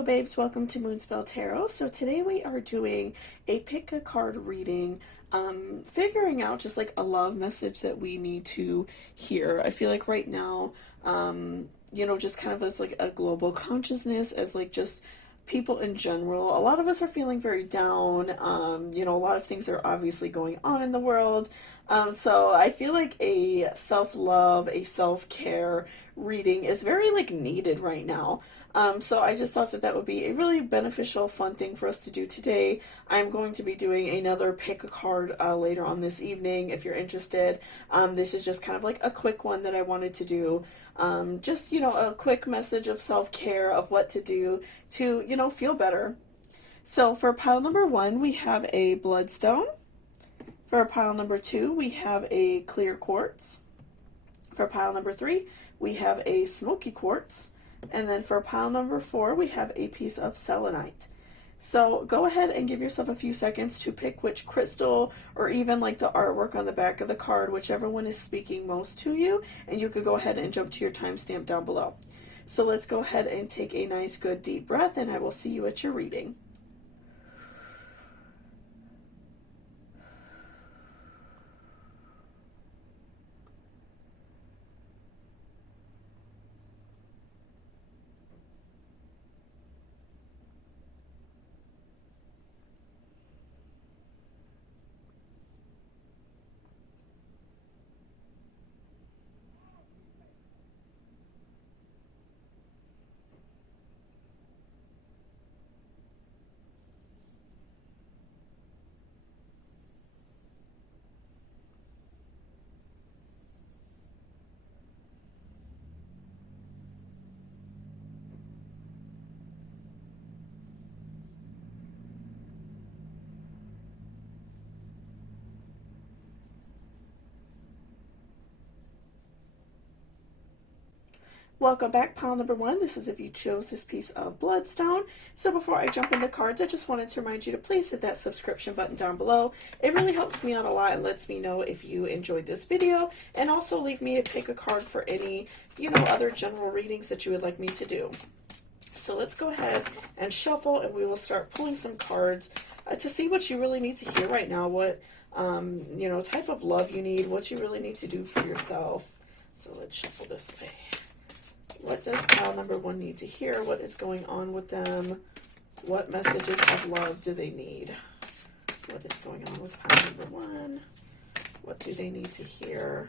Hello babes, welcome to Moonspell Tarot. So today we are doing a pick a card reading, figuring out just like a love message that we need to hear. I feel like right now, just kind of as like a global consciousness, as like just people in general, a lot of us are feeling very down. A lot of things are obviously going on in the world. So I feel like a self-love, a self-care reading is very like needed right now. So I just thought that that would be a really beneficial, fun thing for us to do today. I'm going to be doing another pick a card later on this evening if you're interested. This is just kind of like a quick one that I wanted to do. A quick message of self-care, of what to do to, feel better. So for pile number 1, we have a bloodstone. For pile number 2, we have a clear quartz. For pile number 3, we have a smoky quartz. And then for pile number 4, we have a piece of selenite. So go ahead and give yourself a few seconds to pick which crystal, or even like the artwork on the back of the card, whichever one is speaking most to you, and you could go ahead and jump to your timestamp down below. So let's go ahead and take a nice good deep breath, and I will see you at your reading. Welcome back, pile number 1. This is if you chose this piece of bloodstone. So before I jump into cards, I just wanted to remind you to please hit that subscription button down below. It really helps me out a lot and lets me know if you enjoyed this video. And also leave me a pick a card for any, other general readings that you would like me to do. So let's go ahead and shuffle, and we will start pulling some cards to see what you really need to hear right now, what, type of love you need, what you really need to do for yourself. So let's shuffle this way. What does pile number 1 need to hear? What is going on with them? What messages of love do they need? What is going on with pile number 1? What do they need to hear?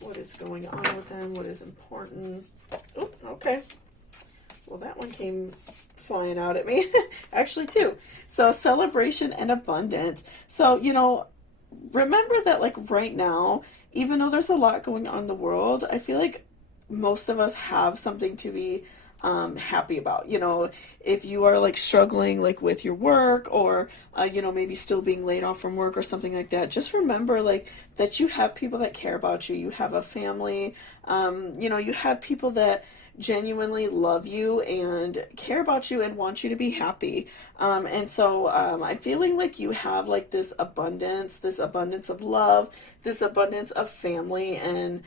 What is going on with them? What is important? Oh, okay. Well, that one came flying out at me. Actually, two. So, celebration and abundance. So, remember that, like, right now, even though there's a lot going on in the world, I feel like most of us have something to be happy about. If you are like struggling like with your work, or maybe still being laid off from work or something like that, just remember like that you have people that care about you. You have a family. You have people that genuinely love you and care about you and want you to be happy. And so I'm feeling like you have like this abundance of love, this abundance of family, and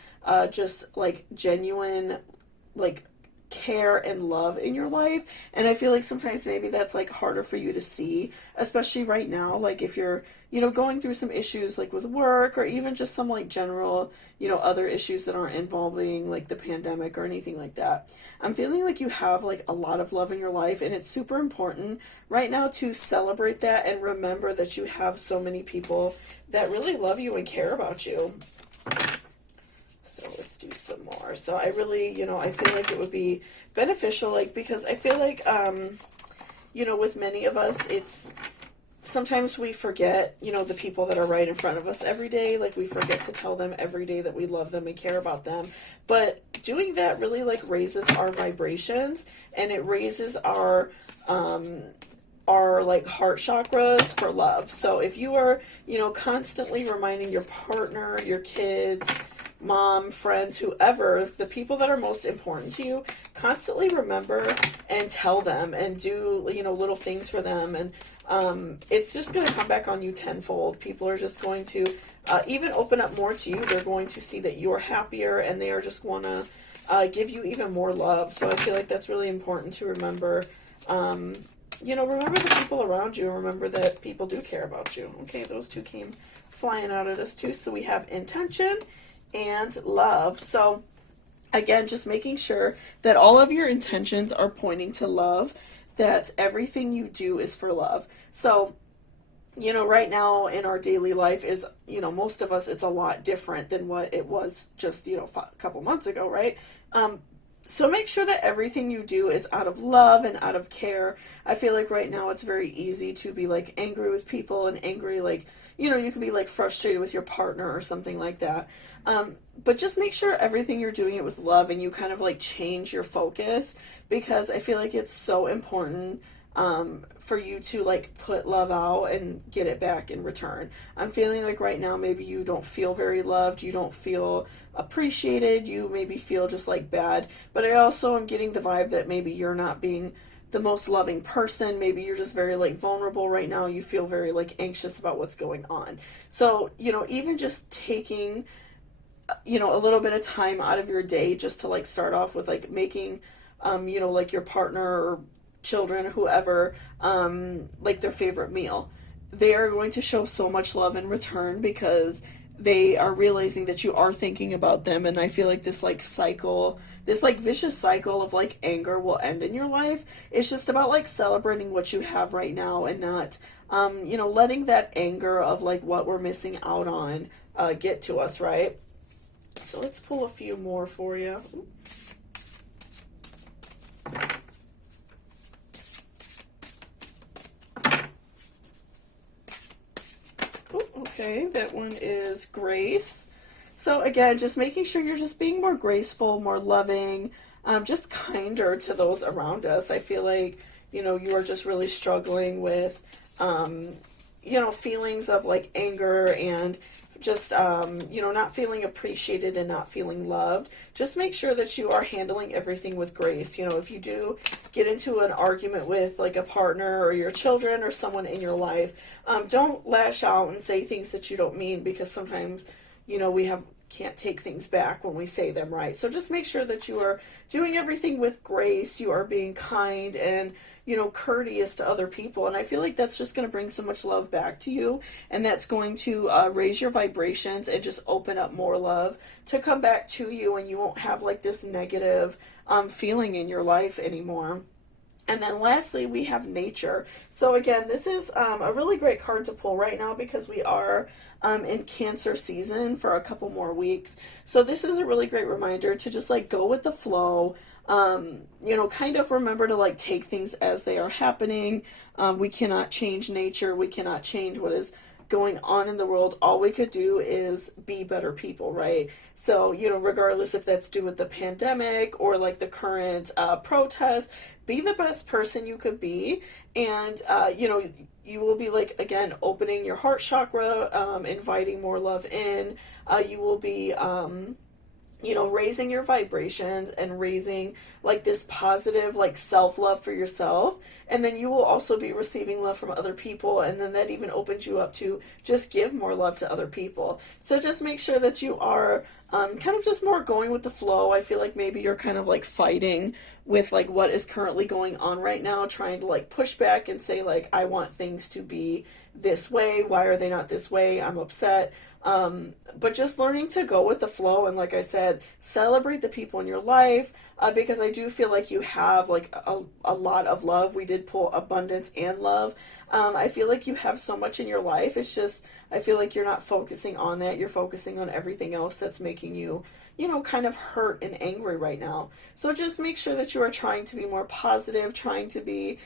just like genuine like care and love in your life. And I feel like sometimes maybe that's like harder for you to see, especially right now, like if you're going through some issues like with work, or even just some like general other issues that aren't involving like the pandemic or anything like that. I'm feeling like you have like a lot of love in your life, and it's super important right now to celebrate that and remember that you have so many people that really love you and care about you. So let's do some more. So I really, I feel like it would be beneficial, like, because I feel like, with many of us, it's, sometimes we forget, the people that are right in front of us every day. Like, we forget to tell them every day that we love them and care about them. But doing that really, like, raises our vibrations, and it raises our like heart chakras for love. So if you are, constantly reminding your partner, your kids, mom, friends, whoever, the people that are most important to you, constantly remember and tell them and do, little things for them. And it's just going to come back on you tenfold. People are just going to even open up more to you. They're going to see that you're happier, and they are just want to, give you even more love. So I feel like that's really important to remember. You know, remember the people around you. Remember that people do care about you. Okay, those two came flying out of this too. So we have intention and love. So again, just making sure that all of your intentions are pointing to love, that everything you do is for love. So, you know, right now in our daily life is, you know, most of us, it's a lot different than what it was just, you know, a couple months ago, right? So make sure that everything you do is out of love and out of care. I feel like right now it's very easy to be like angry with people and angry, like, you know, you can be like frustrated with your partner or something like that. But just make sure everything you're doing it with love, and you kind of like change your focus, because I feel like it's so important for you to like put love out and get it back in return. I'm feeling like right now maybe you don't feel very loved, you don't feel appreciated, you maybe feel just like bad, but I also am getting the vibe that maybe you're not being the most loving person. Maybe you're just very like vulnerable right now, you feel very like anxious about what's going on. So, you know, even just taking, you know, a little bit of time out of your day just to like start off with like making you know, like your partner or children, whoever, like their favorite meal. They are going to show so much love in return, because they are realizing that you are thinking about them. And I feel like this like cycle, this like vicious cycle of like anger will end in your life. It's just about like celebrating what you have right now, and not you know, letting that anger of like what we're missing out on get to us, right? So let's pull a few more for you. Okay, that one is grace. So again, just making sure you're just being more graceful, more loving, just kinder to those around us. I feel like, you know, you are just really struggling with, you know, feelings of like anger and just, you know, not feeling appreciated and not feeling loved. Just make sure that you are handling everything with grace. You know, if you do get into an argument with like a partner or your children or someone in your life, don't lash out and say things that you don't mean, because sometimes, you know, can't take things back when we say them, right? So just make sure that you are doing everything with grace, you are being kind and, you know, courteous to other people. And I feel like that's just going to bring so much love back to you, and that's going to raise your vibrations and just open up more love to come back to you, and you won't have like this negative feeling in your life anymore. And then lastly, we have nature. So again, this is a really great card to pull right now, because we are in Cancer season for a couple more weeks. So this is a really great reminder to just like go with the flow. You know, kind of remember to like take things as they are happening. We cannot change nature. We cannot change what is going on in the world. All we could do is be better people, right? So, you know, regardless if that's due with the pandemic or like the current protest, be the best person you could be. And, you know, you will be like, again, opening your heart chakra, inviting more love in. You will be, you know, raising your vibrations and raising like this positive like self-love for yourself. And then you will also be receiving love from other people, and then that even opens you up to just give more love to other people. So just make sure that you are kind of just more going with the flow. I feel like maybe you're kind of like fighting with like what is currently going on right now, trying to like push back and say like, I want things to be this way, why are they not this way, I'm upset. But just learning to go with the flow, and like I said, celebrate the people in your life, because I do feel like you have like a lot of love. We did pull abundance and love. I feel like you have so much in your life. It's just, I feel like you're not focusing on that. You're focusing on everything else that's making you, you know, kind of hurt and angry right now. So just make sure that you are trying to be more positive, trying to be,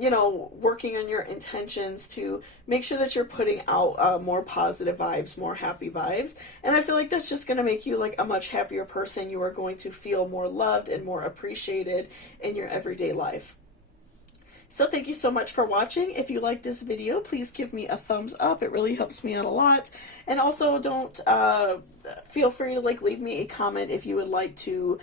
you know, working on your intentions to make sure that you're putting out more positive vibes, more happy vibes. And I feel like that's just going to make you like a much happier person. You are going to feel more loved and more appreciated in your everyday life. So thank you so much for watching. If you like this video, please give me a thumbs up. It really helps me out a lot. And also don't feel free to like leave me a comment if you would like to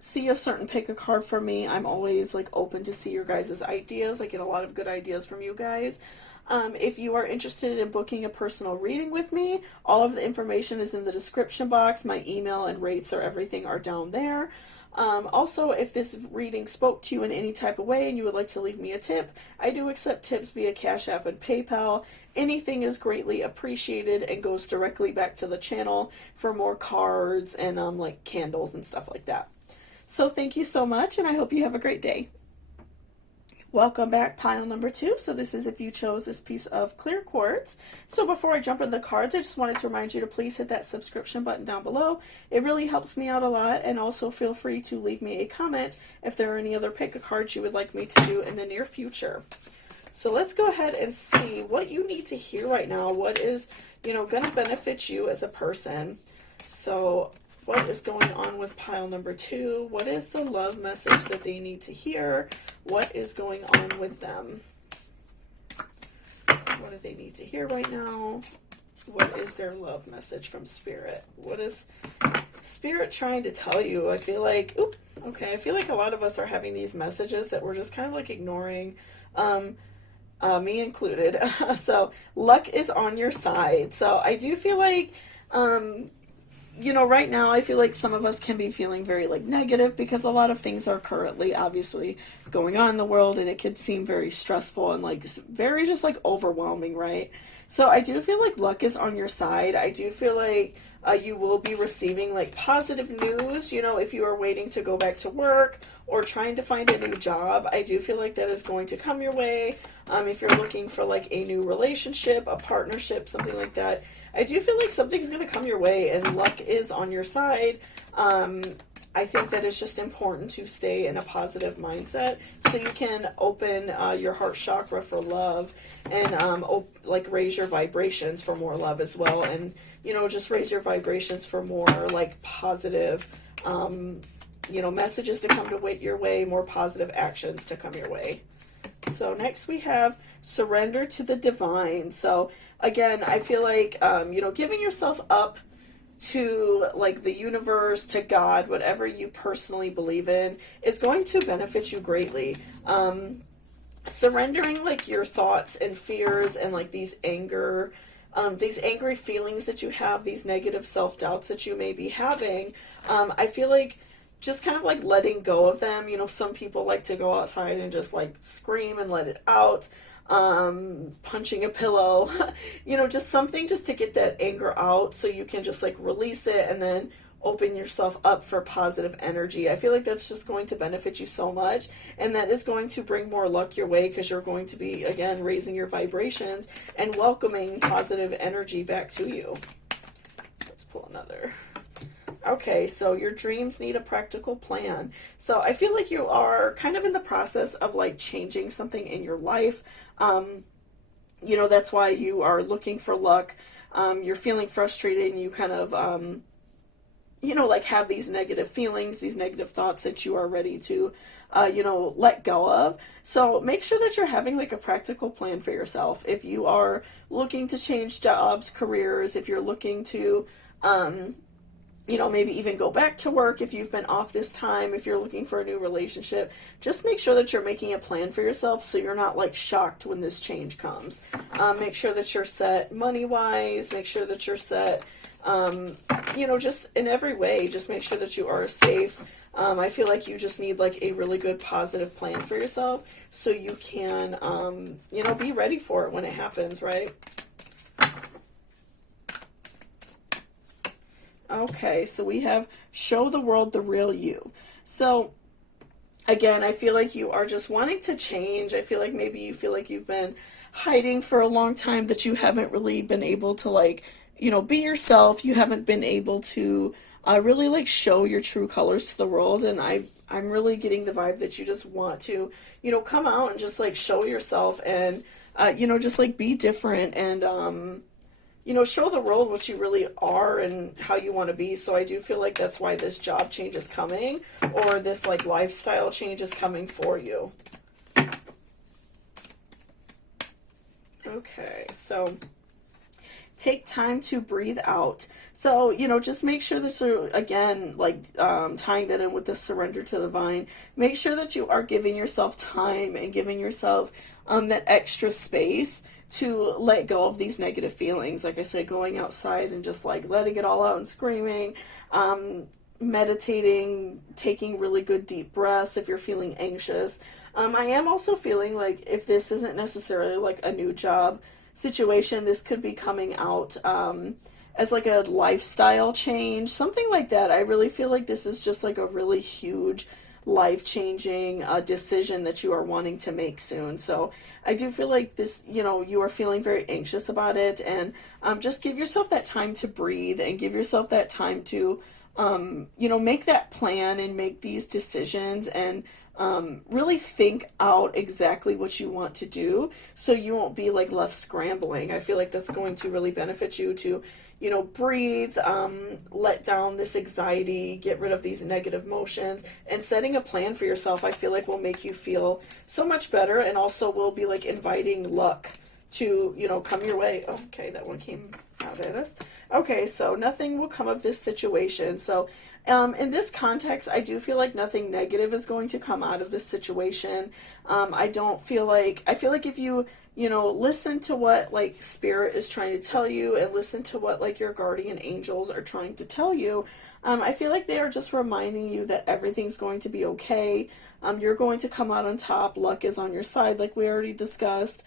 see a certain pick a card from me. I'm always like open to see your guys' ideas. I get a lot of good ideas from you guys. If you are interested in booking a personal reading with me, all of the information is in the description box. My email and rates or everything are down there. Also, if this reading spoke to you in any type of way and you would like to leave me a tip, I do accept tips via Cash App and PayPal. Anything is greatly appreciated and goes directly back to the channel for more cards and like candles and stuff like that. So thank you so much, and I hope you have a great day. Welcome back, pile number 2. So this is if you chose this piece of clear quartz. So before I jump in the cards, I just wanted to remind you to please hit that subscription button down below. It really helps me out a lot, and also feel free to leave me a comment if there are any other pick a cards you would like me to do in the near future. So let's go ahead and see what you need to hear right now. What is, going to benefit you as a person. So what is going on with pile number 2? What is the love message that they need to hear? What is going on with them? What do they need to hear right now? What is their love message from Spirit? What is Spirit trying to tell you? I feel like, I feel like a lot of us are having these messages that we're just kind of like ignoring, me included. So luck is on your side. So I do feel like, right now I feel like some of us can be feeling very like negative because a lot of things are currently obviously going on in the world, and it could seem very stressful and like very just like overwhelming, right? So I do feel like luck is on your side. I do feel like you will be receiving like positive news, if you are waiting to go back to work or trying to find a new job. I do feel like that is going to come your way. If you're looking for like a new relationship, a partnership, something like that, I do feel like something's going to come your way and luck is on your side. I think that it's just important to stay in a positive mindset so you can open your heart chakra for love and like raise your vibrations for more love as well. And, just raise your vibrations for more like positive, messages to come to your way, more positive actions to come your way. So next we have surrender to the divine. So again, I feel like, giving yourself up to like the universe, to God, whatever you personally believe in, is going to benefit you greatly. Surrendering like your thoughts and fears and like these angry feelings that you have, these negative self-doubts that you may be having, I feel like just kind of like letting go of them. Some people like to go outside and just like scream and let it out. Punching a pillow, just something just to get that anger out so you can just like release it and then open yourself up for positive energy. I feel like that's just going to benefit you so much, and that is going to bring more luck your way because you're going to be, again, raising your vibrations and welcoming positive energy back to you. Let's pull another. Okay, so your dreams need a practical plan. So I feel like you are kind of in the process of like changing something in your life. That's why you are looking for luck. You're feeling frustrated and you kind of, like have these negative feelings, these negative thoughts that you are ready to, let go of. So make sure that you're having like a practical plan for yourself. If you are looking to change jobs, careers, if you're looking to, maybe even go back to work if you've been off this time, if you're looking for a new relationship, just make sure that you're making a plan for yourself so you're not like shocked when this change comes. Make sure that you're set money-wise, make sure that you're set, just in every way, just make sure that you are safe. I feel like you just need like a really good positive plan for yourself so you can, be ready for it when it happens, right? Okay, so we have show the world the real you. So again, I feel like you are just wanting to change. I feel like maybe you feel like you've been hiding for a long time, that you haven't really been able to like, be yourself. You haven't been able to really like show your true colors to the world. And I'm really getting the vibe that you just want to, come out and just like show yourself and, just like be different and, show the world what you really are and how you want to be. So I do feel like that's why this job change is coming, or this like lifestyle change is coming for you. Okay, so take time to breathe out. So, just make sure that you're, again, like tying that in with the surrender to the vine, make sure that you are giving yourself time and giving yourself that extra space to let go of these negative feelings. Like I said, going outside and just like letting it all out and screaming, meditating, taking really good deep breaths if you're feeling anxious. I am also feeling like if this isn't necessarily like a new job situation, this could be coming out as like a lifestyle change, something like that. I really feel like this is just like a really huge life-changing decision that you are wanting to make soon. So I do feel like this, you are feeling very anxious about it, and just give yourself that time to breathe and give yourself that time to make that plan and make these decisions, and really think out exactly what you want to do, so you won't be like left scrambling. I feel like that's going to really benefit you to, breathe, let down this anxiety, get rid of these negative emotions, and setting a plan for yourself, I feel like will make you feel so much better, and also will be like inviting luck to, come your way. Okay, that one came out at us. Okay, so nothing will come of this situation. So in this context, I do feel like nothing negative is going to come out of this situation. I feel like if you, listen to what like Spirit is trying to tell you, and listen to what like your guardian angels are trying to tell you, I feel like they are just reminding you that everything's going to be okay. You're going to come out on top. Luck is on your side, like we already discussed.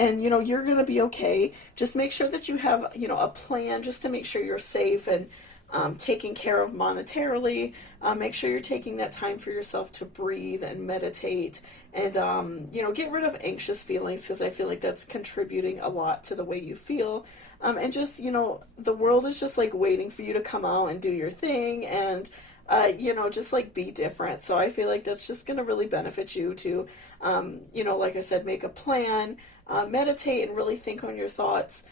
And, you're going to be okay. Just make sure that you have, a plan just to make sure you're safe and taken care of monetarily. Make sure you're taking that time for yourself to breathe and meditate, and, get rid of anxious feelings, because I feel like that's contributing a lot to the way you feel. And just, the world is just like waiting for you to come out and do your thing, and, just like be different. So I feel like that's just going to really benefit you to, like I said, make a plan, meditate, and really think on your thoughts.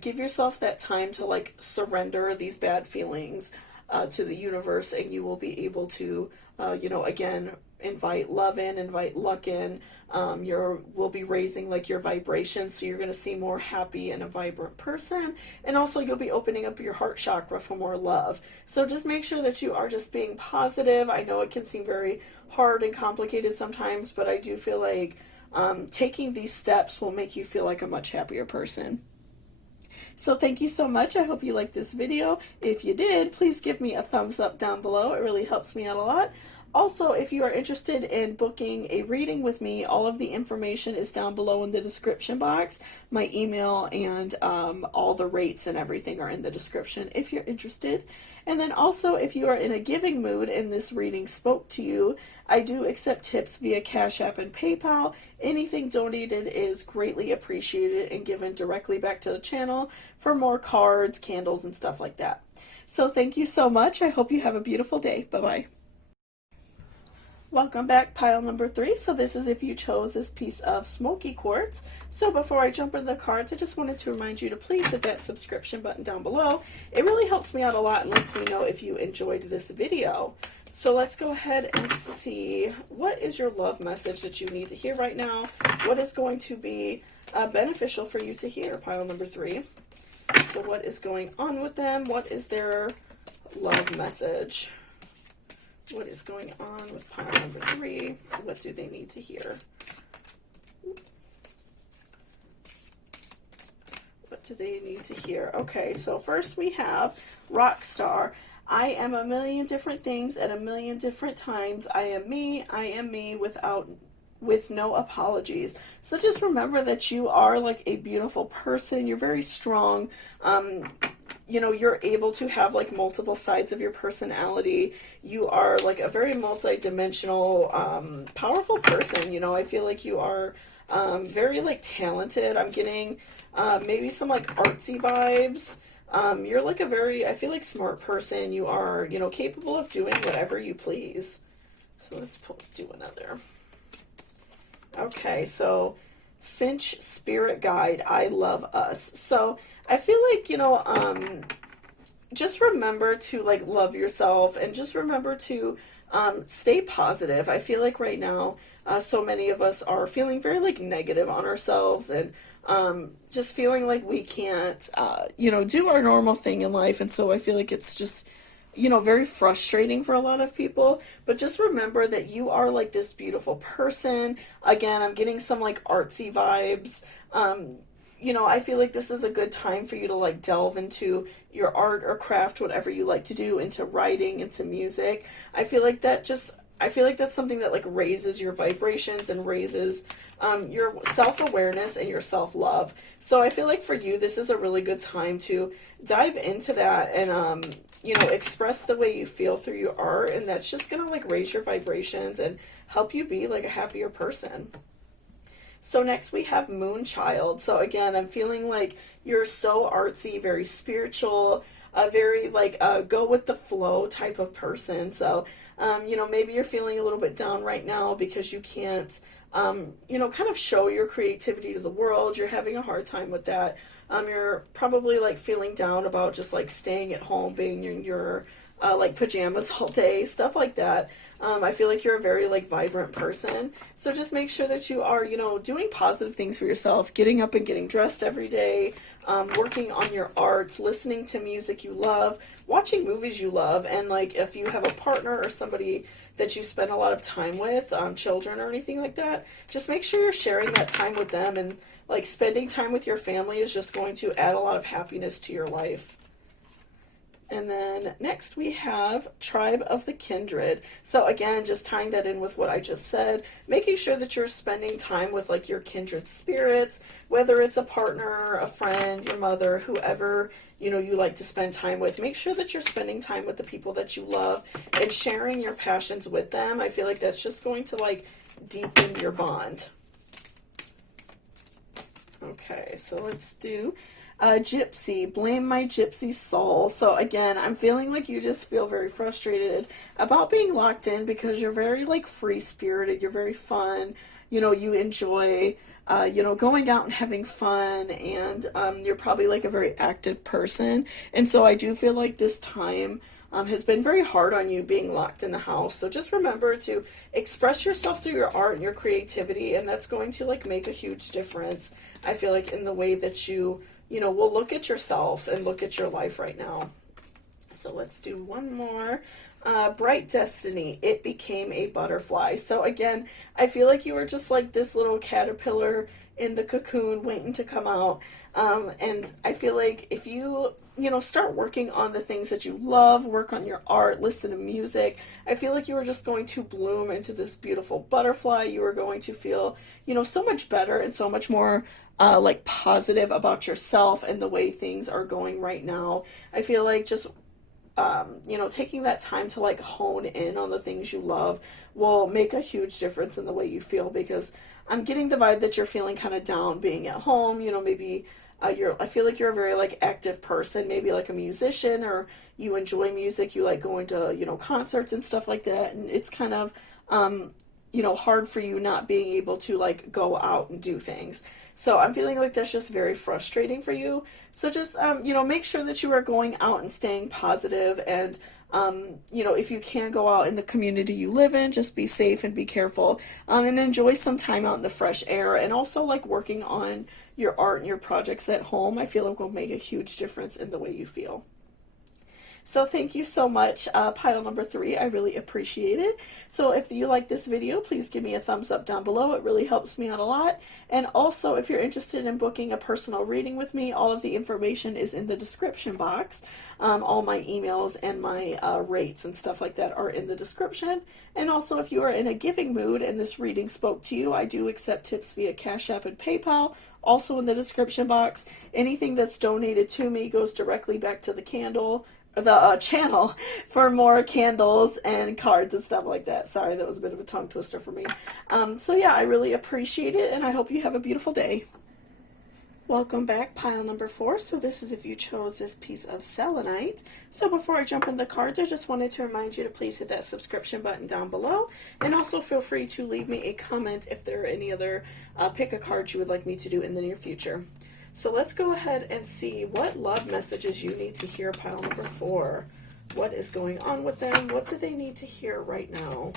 Give yourself that time to like surrender these bad feelings to the universe, and you will be able to, again, invite love in, invite luck in. Will be raising like your vibration, so you're going to see more happy and a vibrant person, and also you'll be opening up your heart chakra for more love. So just make sure that you are just being positive. I know it can seem very hard and complicated sometimes, but I do feel like taking these steps will make you feel like a much happier person. So thank you so much. I hope you liked this video. If you did, please give me a thumbs up down below. It really helps me out a lot. Also, if you are interested in booking a reading with me, all of the information is down below in the description box. My email and all the rates and everything are in the description if you're interested. And then also, if you are in a giving mood and this reading spoke to you, I do accept tips via Cashapp and PayPal. Anything donated is greatly appreciated and given directly back to the channel for more cards, candles, and stuff like that. So thank you so much. I hope you have a beautiful day. Bye-bye. Welcome back, pile number 3. So this is if you chose this piece of smoky quartz. So before I jump into the cards, I just wanted to remind you to please hit that subscription button down below. It really helps me out a lot and lets me know if you enjoyed this video. So let's go ahead and see, what is your love message that you need to hear right now? What is going to be beneficial for you to hear, pile number 3? So what is going on with them? What is their love message? What is going on with pile number 3? What do they need to hear? What do they need to hear? Okay, so first we have Rockstar. I am a million different things at a million different times. I am me with no apologies. So just remember that you are like a beautiful person. You're very strong. You're able to have like multiple sides of your personality. You are like a very multi-dimensional, powerful person. I feel like you are very like talented. I'm getting maybe some like artsy vibes. You're like a very, I feel like, smart person. You are, capable of doing whatever you please. So let's do another. Okay, so Finch Spirit Guide, I love us. So I feel like, just remember to like love yourself, and just remember to stay positive. I feel like right now, so many of us are feeling very like negative on ourselves, and just feeling like we can't, do our normal thing in life. And so I feel like it's just, very frustrating for a lot of people. But just remember that you are like this beautiful person. Again, I'm getting some like artsy vibes. You know, I feel like this is a good time for you to like delve into your art or craft, whatever you like to do, into writing, into music. I feel like that's something that like raises your vibrations and raises your self-awareness and your self-love. So I feel like for you, this is a really good time to dive into that and, you know, express the way you feel through your art. And that's just going to like raise your vibrations and help you be like a happier person. So next we have Moonchild. So again, I'm feeling like you're so artsy, very spiritual, very like go with the flow type of person. So, you know, maybe you're feeling a little bit down right now because you can't, you know, kind of show your creativity to the world. You're having a hard time with that. You're probably like feeling down about just like staying at home, being in your like pajamas all day, stuff like that. I feel like you're a very like vibrant person. So just make sure that you are, you know, doing positive things for yourself, getting up and getting dressed every day, working on your art, listening to music you love, watching movies you love, and like if you have a partner or somebody that you spend a lot of time with, children or anything like that, just make sure you're sharing that time with them, and like spending time with your family is just going to add a lot of happiness to your life. And then next we have Tribe of the Kindred. So again, just tying that in with what I just said, making sure that you're spending time with like your kindred spirits, whether it's a partner, a friend, your mother, whoever, you know, you like to spend time with. Make sure that you're spending time with the people that you love and sharing your passions with them. I feel like that's just going to like deepen your bond. Okay, so let's do Gypsy, Blame My Gypsy Soul. So again, I'm feeling like you just feel very frustrated about being locked in because you're very like free-spirited, you're very fun, you know, you enjoy, you know, going out and having fun, and you're probably like a very active person. And so I do feel like this time has been very hard on you being locked in the house. So just remember to express yourself through your art and your creativity, and that's going to like make a huge difference, I feel like, in the way that you know, will look at yourself and look at your life right now. So let's do one more. Bright Destiny, It Became a Butterfly. So again, I feel like you were just like this little caterpillar in the cocoon waiting to come out. And I feel like if you know, start working on the things that you love, work on your art, listen to music, I feel like you are just going to bloom into this beautiful butterfly. You are going to feel, you know, so much better and so much more like positive about yourself and the way things are going right now. I feel like just you know, taking that time to like hone in on the things you love will make a huge difference in the way you feel, because I'm getting the vibe that you're feeling kind of down being at home. You know, maybe I feel like you're a very like active person, maybe like a musician, or you enjoy music, you like going to, you know, concerts and stuff like that, and it's kind of you know, hard for you not being able to like go out and do things. So I'm feeling like that's just very frustrating for you. So just, you know, make sure that you are going out and staying positive, and, you know, if you can go out in the community you live in, just be safe and be careful, and enjoy some time out in the fresh air, and also like working on your art and your projects at home. I feel like will make a huge difference in the way you feel. So thank you so much, pile number 3. I really appreciate it. So if you like this video, please give me a thumbs up down below. It really helps me out a lot. And also, if you're interested in booking a personal reading with me, all of the information is in the description box. All my emails and my rates and stuff like that are in the description. And also, if you are in a giving mood and this reading spoke to you, I do accept tips via Cashapp and PayPal. Also in the description box. Anything that's donated to me goes directly back to the channel for more candles and cards and stuff like that. Sorry, that was a bit of a tongue twister for me. So yeah, I really appreciate it, and I hope you have a beautiful day. Welcome back, pile number 4. So this is if you chose this piece of selenite. So before I jump in the cards, I just wanted to remind you to please hit that subscription button down below, and also feel free to leave me a comment if there are any other pick a card you would like me to do in the near future. So let's go ahead and see what love messages you need to hear, pile number 4. What is going on with them? What do they need to hear right now?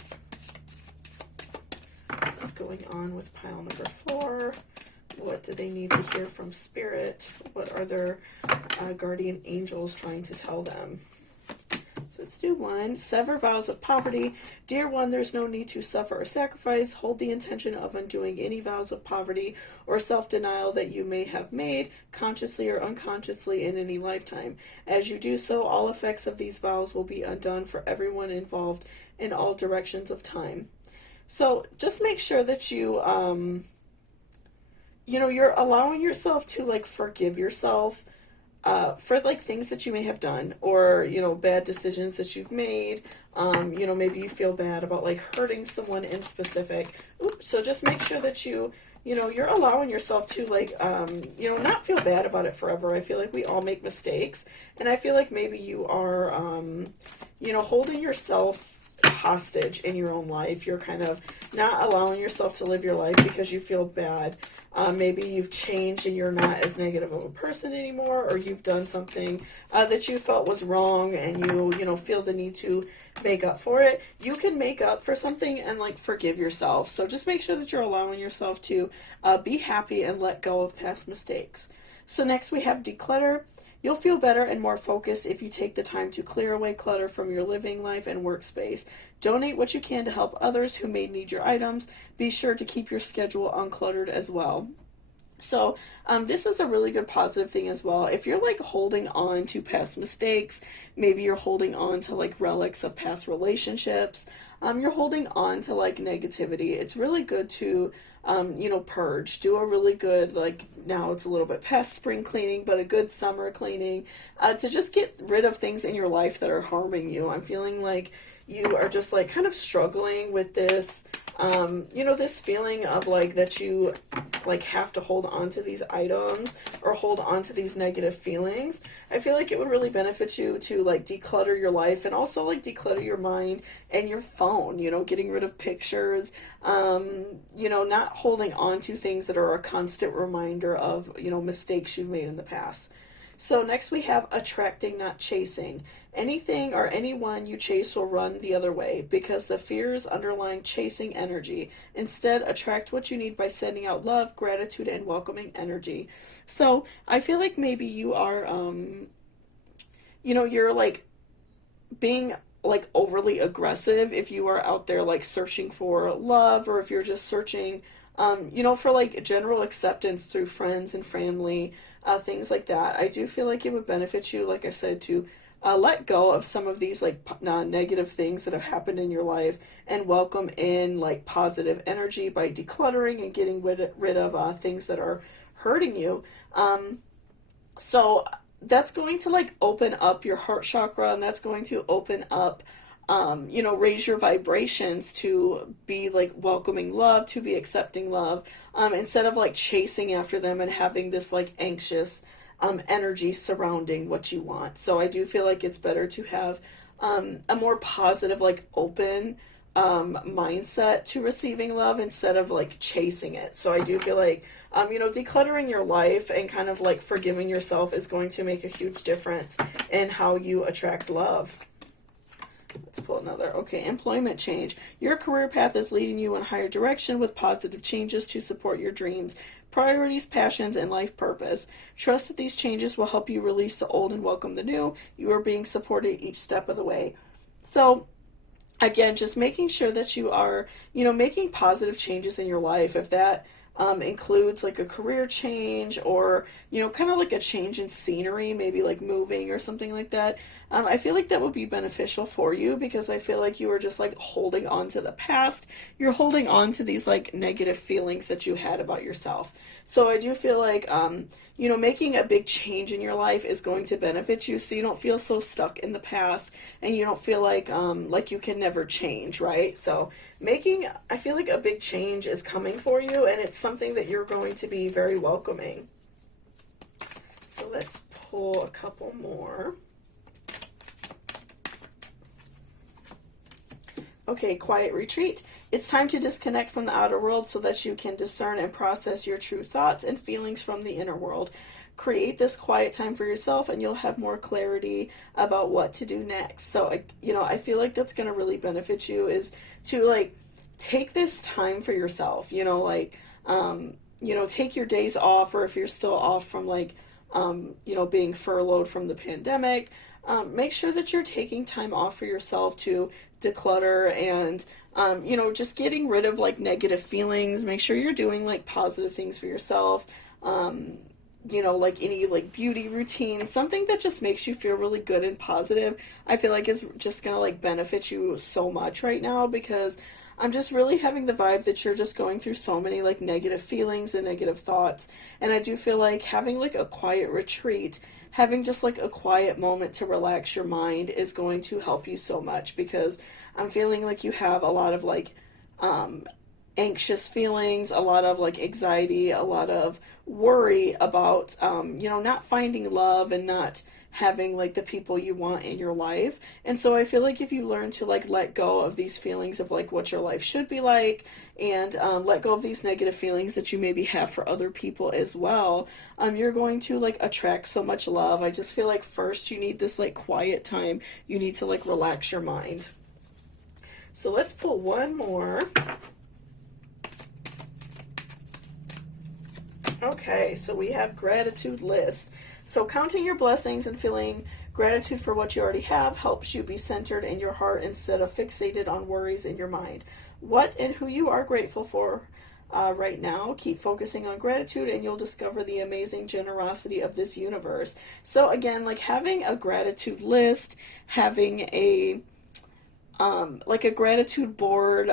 What's going on with pile number 4? What do they need to hear from Spirit? What are their guardian angels trying to tell them? So Let's do one. Sever vows of poverty. Dear one, there's no need to suffer or sacrifice. Hold the intention of undoing any vows of poverty or self-denial that you may have made, consciously or unconsciously, in any lifetime. As you do so, all effects of these vows will be undone for everyone involved in all directions of time. So just make sure that you, you're allowing yourself to, like, forgive yourself for, like, things that you may have done, or, bad decisions that you've made. Maybe you feel bad about, like, hurting someone in specific. Oops. So just make sure that you're allowing yourself to, like, not feel bad about it forever. I feel like we all make mistakes, and I feel like maybe you are, holding yourself hostage in your own life. You're kind of not allowing yourself to live your life because you feel bad. Maybe you've changed and you're not as negative of a person anymore, or you've done something that you felt was wrong, and you feel the need to make up for it. You can make up for something and, like, forgive yourself. So just make sure that you're allowing yourself to be happy and let go of past mistakes. So next we have declutter. You'll feel better and more focused if you take the time to clear away clutter from your living life and workspace. Donate what you can to help others who may need your items. Be sure to keep your schedule uncluttered as well. So this is a really good positive thing as well. If you're, like, holding on to past mistakes, maybe you're holding on to, like, relics of past relationships, you're holding on to, like, negativity, it's really good to purge. Do a really good, like, now it's a little bit past spring cleaning, but a good summer cleaning, to just get rid of things in your life that are harming you. I'm feeling like you are just, like, kind of struggling with this, this feeling of, like, that you, like, have to hold on to these items or hold on to these negative feelings. I feel like it would really benefit you to, like, declutter your life, and also, like, declutter your mind and your phone, getting rid of pictures, not holding on to things that are a constant reminder of, mistakes you've made in the past. So next we have attracting, not chasing. Anything or anyone you chase will run the other way because the fears underlying chasing energy. Instead, attract what you need by sending out love, gratitude, and welcoming energy. So I feel like maybe you are, you're, like, being, like, overly aggressive if you are out there, like, searching for love, or if you're just searching, for, like, general acceptance through friends and family, things like that. I do feel like it would benefit you, like I said, to let go of some of these, like, negative things that have happened in your life, and welcome in, like, positive energy by decluttering and getting rid of things that are hurting you. So that's going to, like, open up your heart chakra, and that's going to open up, raise your vibrations to be, like, welcoming love, to be accepting love, instead of, like, chasing after them and having this, like, anxious energy surrounding what you want. So I do feel like it's better to have a more positive, like, open mindset to receiving love instead of, like, chasing it. So I do feel like decluttering your life and kind of, like, forgiving yourself is going to make a huge difference in how you attract love. Let's pull another. Okay, employment change. Your career path is leading you in a higher direction with positive changes to support your dreams, priorities, passions, and life purpose. Trust that these changes will help you release the old and welcome the new. You are being supported each step of the way. So again, just making sure that you are, making positive changes in your life. If that includes, like, a career change, or, kind of like a change in scenery, maybe like moving or something like that. I feel like that would be beneficial for you, because I feel like you are just, like, holding on to the past. You're holding on to these, like, negative feelings that you had about yourself. So I do feel like, making a big change in your life is going to benefit you, so you don't feel so stuck in the past, and you don't feel like you can never change, right? So I feel like a big change is coming for you, and it's something that you're going to be very welcoming. So let's pull a couple more. Okay, quiet retreat. It's time to disconnect from the outer world so that you can discern and process your true thoughts and feelings from the inner world. Create this quiet time for yourself, and you'll have more clarity about what to do next. So, I feel like that's going to really benefit you, is to, like, take this time for yourself, take your days off, or if you're still off from, like, being furloughed from the pandemic, make sure that you're taking time off for yourself to declutter and, you know, just getting rid of like negative feelings. Make sure you're doing like positive things for yourself. You know, like any like beauty routine, something that just makes you feel really good and positive, I feel like is just gonna like benefit you so much right now, because I'm just really having the vibe that you're just going through so many like negative feelings and negative thoughts. And I do feel like having like a quiet retreat, having just like a quiet moment to relax your mind is going to help you so much, because I'm feeling like you have a lot of like anxious feelings, a lot of like anxiety, a lot of worry about, you know, not finding love and not having like the people you want in your life. And so I feel like if you learn to like let go of these feelings of like what your life should be like, and let go of these negative feelings that you maybe have for other people as well, you're going to like attract so much love. I just feel like first you need this like quiet time. You need to like relax your mind. So let's pull one more. Okay, so we have gratitude list. So counting your blessings and feeling gratitude for what you already have helps you be centered in your heart instead of fixated on worries in your mind. What and who you are grateful for right now. Keep focusing on gratitude and you'll discover the amazing generosity of this universe. So again, like having a gratitude list, having a like a gratitude board,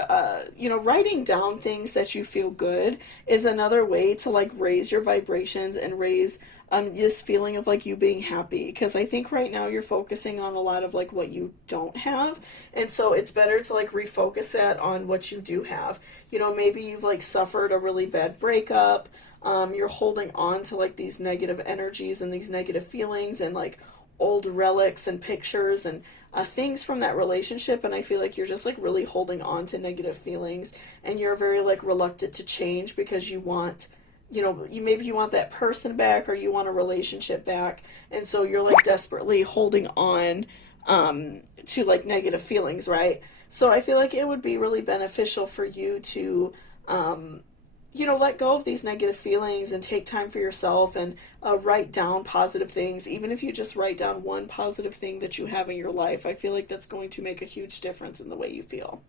you know, writing down things that you feel good is another way to like raise your vibrations and raise this feeling of like you being happy. Because I think right now you're focusing on a lot of like what you don't have, and so it's better to like refocus that on what you do have. You know, maybe you've like suffered a really bad breakup, you're holding on to like these negative energies and these negative feelings and like old relics and pictures and things from that relationship, and I feel like you're just like really holding on to negative feelings, and you're very like reluctant to change because you want, you know, you want that person back, or you want a relationship back, and so you're like desperately holding on to like negative feelings, right? So I feel like it would be really beneficial for you to you know, let go of these negative feelings and take time for yourself, and write down positive things. Even if you just write down one positive thing that you have in your life, I feel like that's going to make a huge difference in the way you feel.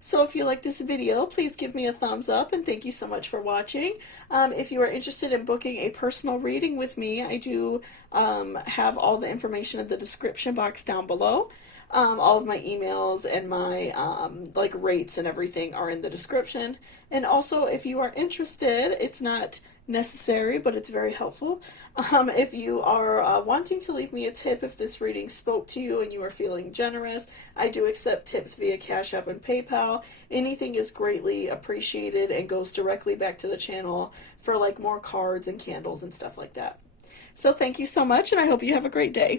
So if you like this video, please give me a thumbs up, and thank you so much for watching. If you are interested in booking a personal reading with me, I do have all the information in the description box down below. All of my emails and my like rates and everything are in the description. And also, if you are interested, it's not necessary, but it's very helpful. If you are wanting to leave me a tip, if this reading spoke to you and you are feeling generous, I do accept tips via Cashapp and PayPal. Anything is greatly appreciated and goes directly back to the channel for like more cards and candles and stuff like that. So thank you so much, and I hope you have a great day.